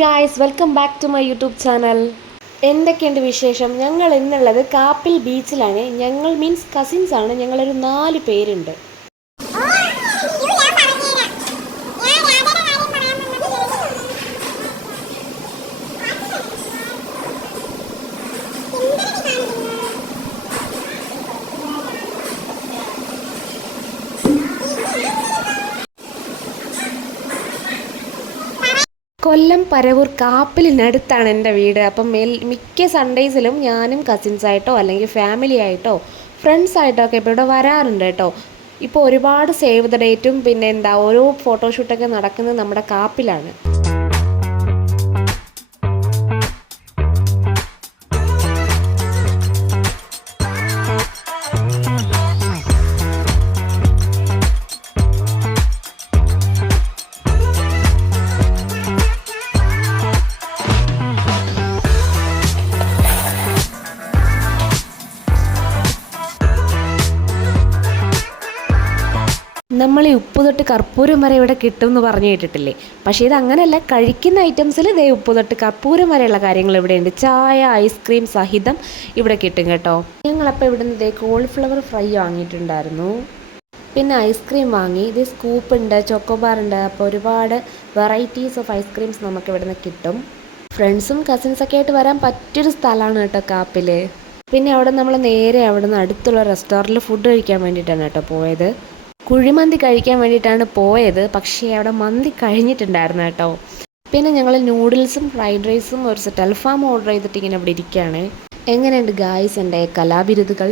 Guys, welcome back to my YouTube channel. എന്തൊക്കെയുണ്ട് വിശേഷം? ഞങ്ങൾ ഇന്നുള്ളത് കാപ്പിൽ ബീച്ചിലാണ്. ഞങ്ങൾ മീൻസ് കസിൻസ് ആണ്. ഞങ്ങളൊരു 4 പേരുണ്ട്. കൊല്ലം പരവൂർ കാപ്പിലിനടുത്താണ് എൻ്റെ വീട്. അപ്പം മിക്ക സൺഡേയ്സിലും ഞാനും കസിൻസായിട്ടോ അല്ലെങ്കിൽ ഫാമിലി ആയിട്ടോ ഫ്രണ്ട്സായിട്ടോ ഒക്കെ ഇപ്പോൾ ഇവിടെ വരാറുണ്ട് കേട്ടോ. ഇപ്പോൾ ഒരുപാട് സേവ് ദ ഡേറ്റും പിന്നെ ഓരോ ഫോട്ടോഷൂട്ടൊക്കെ നടക്കുന്നത് നമ്മുടെ കാപ്പിലാണ്. നമ്മൾ ഈ ഉപ്പ് തൊട്ട് കർപ്പൂരം വരെ ഇവിടെ കിട്ടും എന്ന് പറഞ്ഞു കേട്ടിട്ടില്ലേ? പക്ഷേ ഇത് അങ്ങനെയല്ല. കഴിക്കുന്ന ഐറ്റംസിൽ ഇതേ ഉപ്പ് തൊട്ട് കർപ്പൂരം വരെയുള്ള കാര്യങ്ങൾ ഇവിടെയുണ്ട്. ചായ, ഐസ്ക്രീം സഹിതം ഇവിടെ കിട്ടും കേട്ടോ. ഞങ്ങളപ്പോൾ ഇവിടുന്ന് ഇതേ കോളിഫ്ലവർ ഫ്രൈ വാങ്ങിയിട്ടുണ്ടായിരുന്നു. പിന്നെ ഐസ്ക്രീം വാങ്ങി. ഇത് സ്കൂപ്പ് ഉണ്ട്, ചോക്കോബാർ ഉണ്ട്. അപ്പോൾ ഒരുപാട് വെറൈറ്റീസ് ഓഫ് ഐസ്ക്രീംസ് നമുക്ക് ഇവിടുന്ന് കിട്ടും. ഫ്രണ്ട്സും കസിൻസൊക്കെ ആയിട്ട് വരാൻ പറ്റിയൊരു സ്ഥലമാണ് കേട്ടോ കാപ്പിൽ. പിന്നെ അവിടെ നമ്മൾ നേരെ അവിടെ നിന്ന് അടുത്തുള്ള റെസ്റ്റോറൻറ്റിൽ ഫുഡ് കഴിക്കാൻ വേണ്ടിയിട്ടാണ് കേട്ടോ പോയത്. കുഴിമന്തി കഴിക്കാൻ വേണ്ടിയിട്ടാണ് പോയത്. പക്ഷേ അവിടെ മന്തി കഴിഞ്ഞിട്ടുണ്ടായിരുന്നു കേട്ടോ. പിന്നെ ഞങ്ങൾ നൂഡിൽസും ഫ്രൈഡ് റൈസും ഒരു സെറ്റ് അൽഫാം ഓർഡർ ചെയ്തിട്ട് ഇങ്ങനെ ഇവിടെ ഇരിക്കുകയാണ്. എങ്ങനെയുണ്ട് ഗായ്സ് എൻ്റെ കലാബിരുദുകൾ?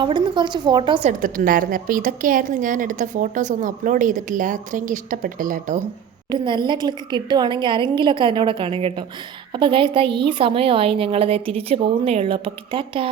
അവിടുന്ന് കുറച്ച് ഫോട്ടോസ് എടുത്തിട്ടുണ്ടായിരുന്നു. അപ്പോൾ ഇതൊക്കെയായിരുന്നു ഞാൻ എടുത്ത ഫോട്ടോസ്. ഒന്നും അപ്ലോഡ് ചെയ്തിട്ടില്ല, അത്രയ്ക്ക് ഇഷ്ടപ്പെട്ടിട്ടില്ല കേട്ടോ. ഒരു നല്ല ക്ലിക്ക് കിട്ടുവാണെങ്കിൽ ആരെങ്കിലുമൊക്കെ അതിനോടെ കാണും കേട്ടോ. അപ്പോൾ ഗൈസ്, ഈ സമയമായി ഞങ്ങളത് തിരിച്ചു പോകുന്നേ ഉള്ളൂ. അപ്പോൾ ടാറ്റാ.